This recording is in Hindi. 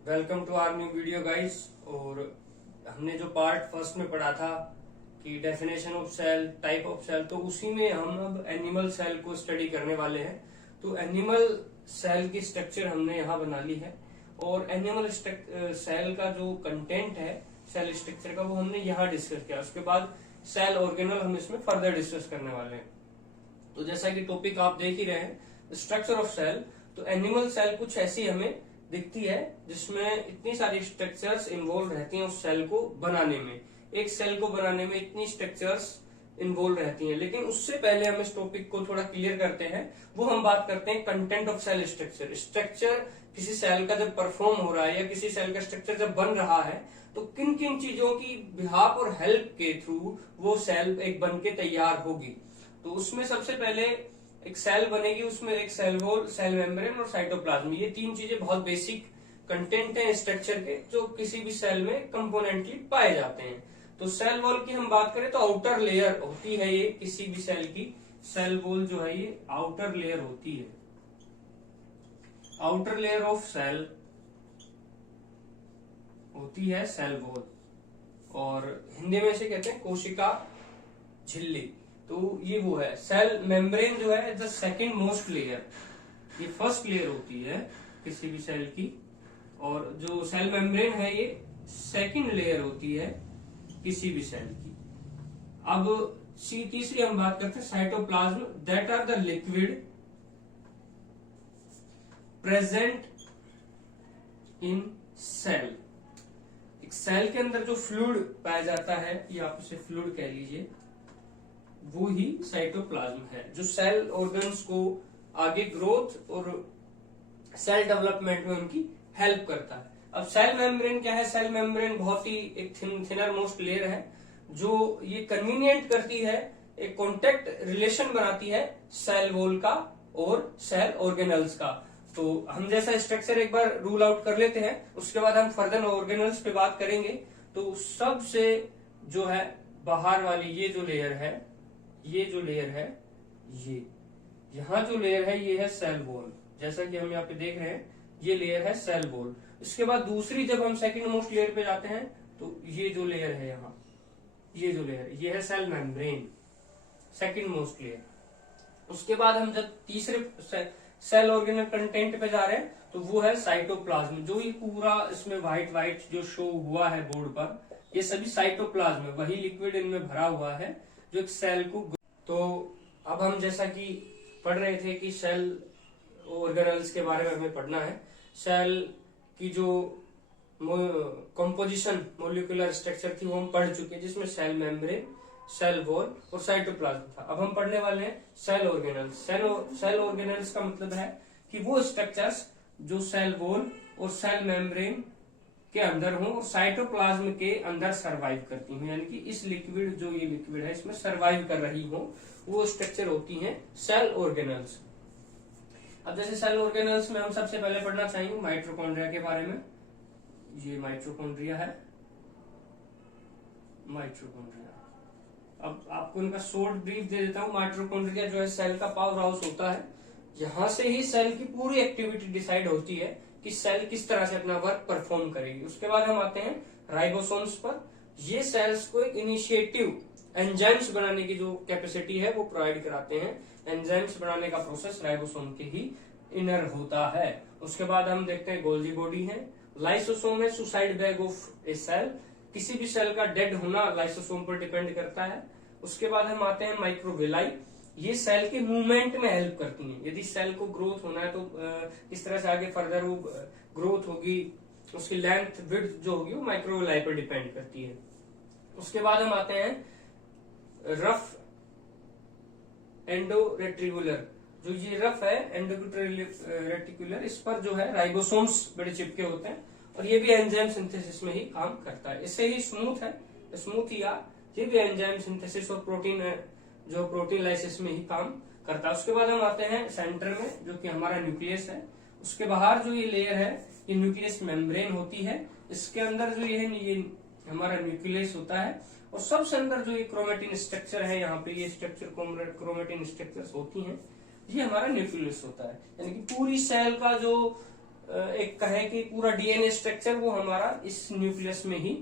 Welcome to our new video guys. और हमने जो पार्ट फर्स्ट में पढ़ा था कि definition of cell, type of cell, तो उसी में हम अब एनिमल सेल को स्टडी करने वाले हैं। तो एनिमल सेल की स्ट्रक्चर हमने यहाँ बना ली है और एनिमल सेल का जो कंटेंट है सेल स्ट्रक्चर का वो हमने यहाँ डिस्कस किया। उसके बाद सेल ऑर्गेनल हम इसमें फर्दर डिस्कस करने वाले हैं। तो जैसा कि टॉपिक आप देख ही रहे हैं, स्ट्रक्चर ऑफ सेल, तो एनिमल सेल कुछ ऐसी हमें दिखती है जिसमें इतनी सारी स्ट्रक्चर्स इन्वॉल्व रहती हैं उस सेल को बनाने में। एक सेल को बनाने में इतनी स्ट्रक्चर्स इन्वॉल्व रहती हैं। लेकिन उससे पहले हम इस टॉपिक को थोड़ा क्लियर करते हैं। वो हम बात करते हैं content of cell structure. Structure किसी सेल का जब परफॉर्म हो रहा है या किसी सेल का स्ट्रक्चर जब बन रहा है तो किन किन चीजों की बिहाफ और हेल्प के थ्रू वो सेल एक बन के तैयार होगी। तो उसमें सबसे पहले एक सेल बनेगी, उसमें एक सेल वॉल, सेल मेम्ब्रेन और साइटोप्लाज्म, ये तीन चीजें बहुत बेसिक कंटेंट हैं स्ट्रक्चर के जो किसी भी सेल में कंपोनेंटली पाए जाते हैं। तो सेल वॉल की हम बात करें तो आउटर लेयर होती है ये किसी भी सेल की। सेल वॉल जो है ये आउटर लेयर होती है, आउटर लेयर ऑफ सेल होती है सेल वॉल, और हिंदी में इसे कहते हैं कोशिका झिल्ली। तो ये वो है। सेल मेम्ब्रेन जो है द सेकंड मोस्ट लेयर, ये फर्स्ट लेयर होती है किसी भी सेल की, और जो सेल मेम्ब्रेन है ये सेकंड लेयर होती है किसी भी सेल की। अब तीसरी हम बात करते हैं cytoplasm, that are the liquid present in cell. एक सेल के अंदर जो फ्लूइड पाया जाता है, या आप उसे फ्लूइड कह लीजिए, वो ही साइटोप्लाज्म है जो सेल ऑर्गन्स को आगे ग्रोथ और सेल डेवलपमेंट में उनकी हेल्प करता है। अब सेल मेम्ब्रेन क्या है? सेल मेम्ब्रेन बहुत ही एक थिनर मोस्ट लेयर है जो ये कन्वीनियंट करती है, एक कॉन्टेक्ट रिलेशन बनाती है सेल वॉल का और सेल ऑर्गेनल्स का। तो हम जैसा स्ट्रक्चर एक बार रूल आउट कर लेते हैं, उसके बाद हम फर्दर ऑर्गेनल्स पे बात करेंगे। तो सबसे जो है बाहर वाली ये जो लेयर है, ये जो लेयर है, ये यहाँ जो लेयर है ये है सेल वॉल। जैसा कि हम यहाँ पे देख रहे हैं ये लेयर है सेल वॉल। इसके बाद दूसरी जब हम सेकंड मोस्ट लेयर पे जाते हैं तो ये जो लेयर है यहाँ, ये जो लेयर ये है cell membrane, second most layer. उसके बाद हम जब तीसरे सेल ऑर्गेनल कंटेंट पे जा रहे हैं तो वो है साइटोप्लाज्म। जो ये पूरा इसमें व्हाइट व्हाइट जो शो हुआ है बोर्ड पर, ये सभी साइटोप्लाज्म है, वही लिक्विड इनमें भरा हुआ है जो एक सेल को। तो अब हम जैसा कि पढ़ रहे थे कि सेल ऑर्गेनल्स के बारे में हमें पढ़ना है। सेल की जो कंपोजिशन, मोलिकुलर स्ट्रक्चर थी वो हम पढ़ चुके हैं, जिसमें सेल मेम्ब्रेन, सेल वॉल और साइटोप्लाज्म था। अब हम पढ़ने वाले हैं सेल ऑर्गेनल्स। सेल ऑर्गेनल्स का मतलब है कि वो स्ट्रक्चर्स जो सेल वॉल और सेल मेम्ब्रेन के अंदर हो और साइटोप्लाज्म के अंदर सरवाइव करती हूँ, यानी कि इस लिक्विड, जो ये लिक्विड है इसमें सरवाइव कर रही हो, वो स्ट्रक्चर होती हैं सेल ऑर्गेनल्स। अब जैसे सेल ऑर्गेनल्स में हम सबसे पहले पढ़ना चाहेंगे माइटोकॉन्ड्रिया के बारे में। ये माइटोकॉन्ड्रिया है, माइटोकॉन्ड्रिया। अब आपको इनका शॉर्ट ब्रीफ दे देता हूँ। माइटोकॉन्ड्रिया जो है सेल का पावर हाउस होता है। यहाँ से ही सेल की पूरी एक्टिविटी डिसाइड होती है कि सेल किस तरह से अपना वर्क परफॉर्म करेगी। उसके बाद हम आते हैं राइबोसोम्स पर। ये सेल्स को एक इनिशिएटिव एंजाइम्स बनाने की जो कैपेसिटी है वो प्रोवाइड कराते हैं। एंजाइम्स बनाने का प्रोसेस राइबोसोम के ही इनर होता है। उसके बाद हम देखते हैं गोल्जी बॉडी है। लाइसोसोम है suicide bag of a cell. किसी भी सेल का डेड होना लाइसोसोम पर डिपेंड करता है। उसके बाद हम आते हैं माइक्रोविलाई। ये सेल के मूवमेंट में हेल्प करती हैं। यदि सेल को ग्रोथ होना है तो किस तरह से आगे फर्दर वो ग्रोथ होगी, उसकी लेंथ विड्थ जो होगी वो माइक्रोविलाई पर डिपेंड करती है। उसके बाद हम आते हैं रफ एंडोरेटिकुलर। जो ये रफ है एंडोरेटिकुलर, इस पर जो है राइबोसोम्स बड़े चिपके होते हैं और ये भी एंजाइम सिंथेसिस में ही काम करता है। इससे ही स्मूथ है, स्मूथ या ये भी एंजाइम सिंथेसिस और प्रोटीन जो प्रोटीन लाइसिस में ही काम करता है। उसके बाद हम आते हैं सेंटर में, जो कि हमारा न्यूक्लियस है। उसके बाहर जो ये लेयर है ये न्यूक्लियस मेम्ब्रेन होती है। इसके अंदर जो ये हमारा न्यूक्लियस होता है, और सबसे अंदर जो ये क्रोमेटिन स्ट्रक्चर है, यहाँ पे ये स्ट्रक्चर क्रोमेटिन स्ट्रक्चर्स होती हैं, ये हमारा न्यूक्लियस होता है। यानी कि पूरी सेल का जो एक कहे कि पूरा डीएनए स्ट्रक्चर वो हमारा इस न्यूक्लियस में ही